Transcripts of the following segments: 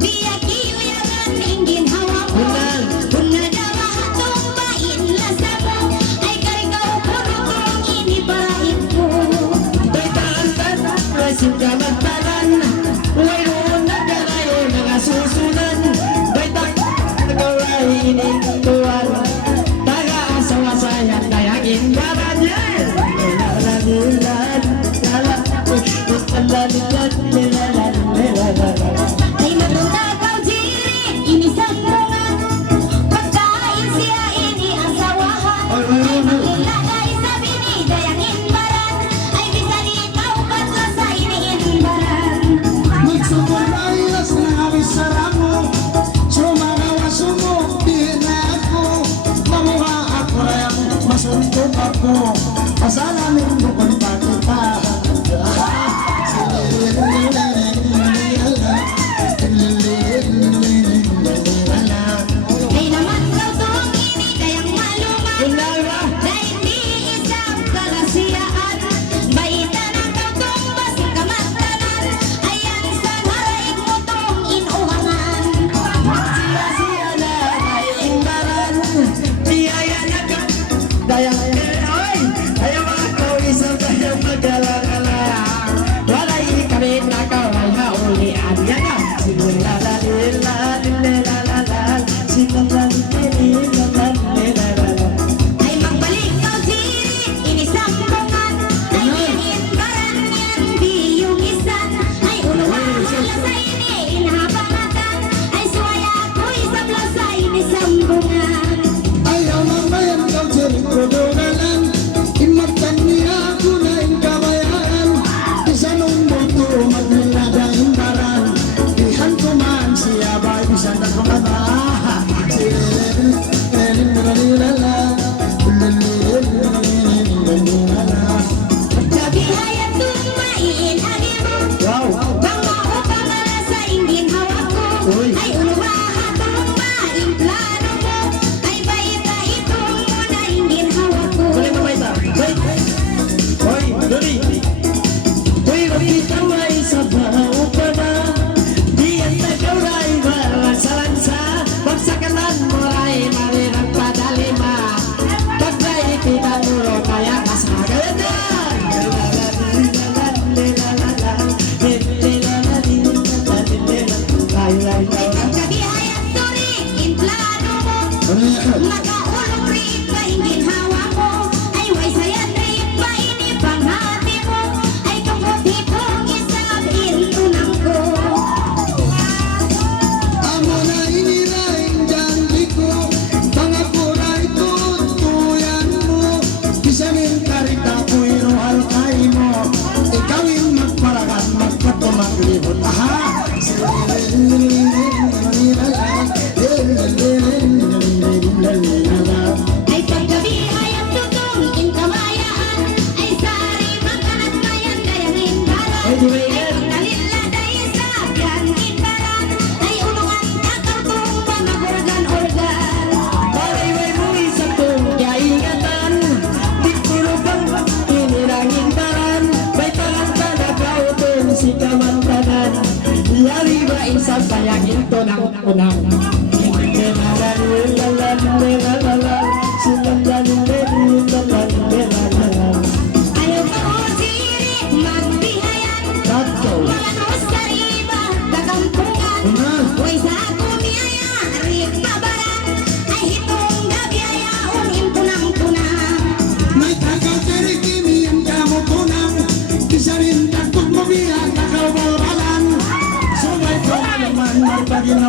Biar kiyo ya bandingin hawa mo.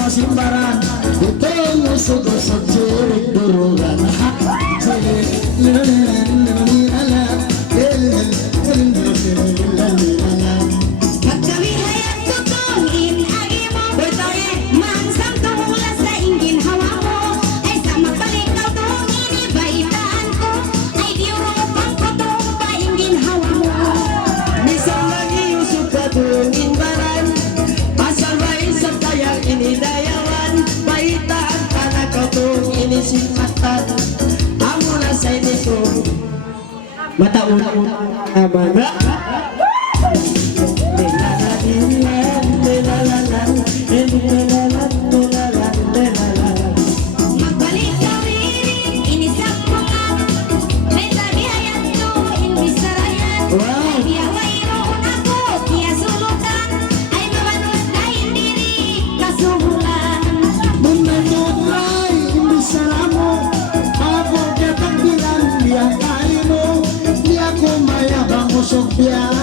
Simbaran itu musuh-musuh cilik durugan mata una amana magbalik kawin ini sampungan beta bihayat to in bisarayan ay biyaway roon ako kiya sulutan ay mabanos dahil diri kasuhulan menurut lain bisara mo ako katagbilan biang kaino dia kumaya bangusok biang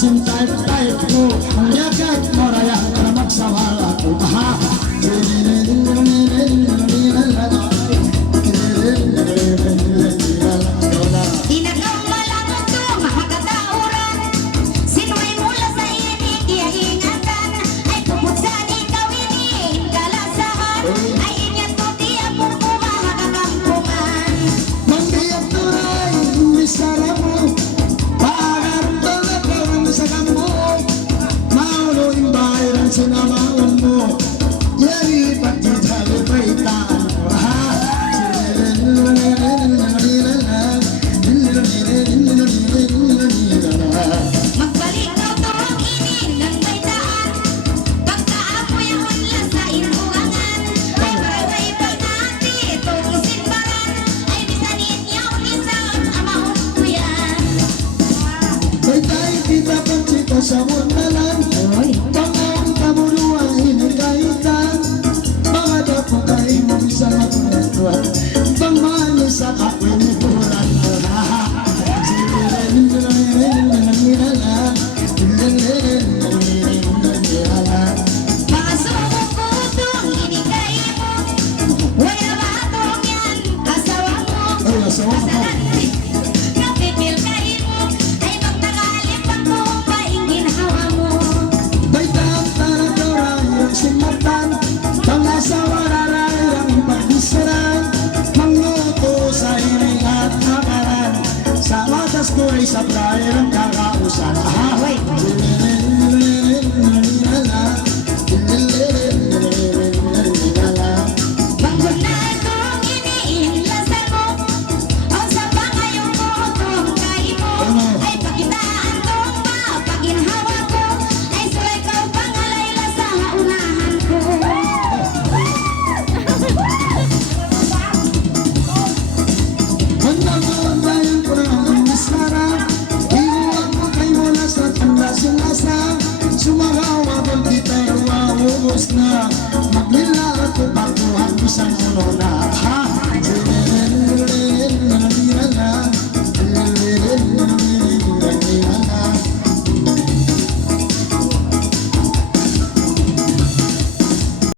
Type ko ang yakat maraya na magsawala ko. Aha. Tinagaw malamang to, makakatauran. Sinuway mula sa inig, ingatan. Ay tungkol sa ikaw iniin kalasahan. Ay ingat mo, tiya po mo makakakampungan. Manggiyap turay, misara mo. Paagarap na parang sa kamo. Maulo yung bayan sinamaon mo. Yari pati talipaitaan mo. Aha. Magbalik daw to ang inig ng baitaan. Pagkaapoy ang unla sa inuangan. Ay maraway pagkati itong simbaran. Ay bisanin niya unisan amahon ko yan. May tayo kita pansito sa mundalan. Pangang kamuluan hinagkaitan. Mga dapo kayo mo isang matunatuan. Pangmano sa ako'y nipulan. Mga sumukutong inigay mo. Wala ba itong yan asawa mo? Ay, asawa mo. Kasalan kapipil kayo mo. Ay magnakalip ang buong paingin hawa mo. May tantaratoray ang simatan. Pangasawa raray ang ipagbisaran. Mangluto sa hiring at akaran. Sa watas ko ay supply ng kakausan. Aha! Bangon na itong iniinlasan mo. Ang sa bangayong mo itong kain mo. Ay pakitaan itong mapaginhawa ko. Ay sulay ka pangalayla sa unahan ko. Hanggang bayan ko na ang masara. Iuwag mo kay mula sa tanda-sulasa. Sumagaw abang kita'y ruwawos na. Maglila ako baguhan ko sa ulo na.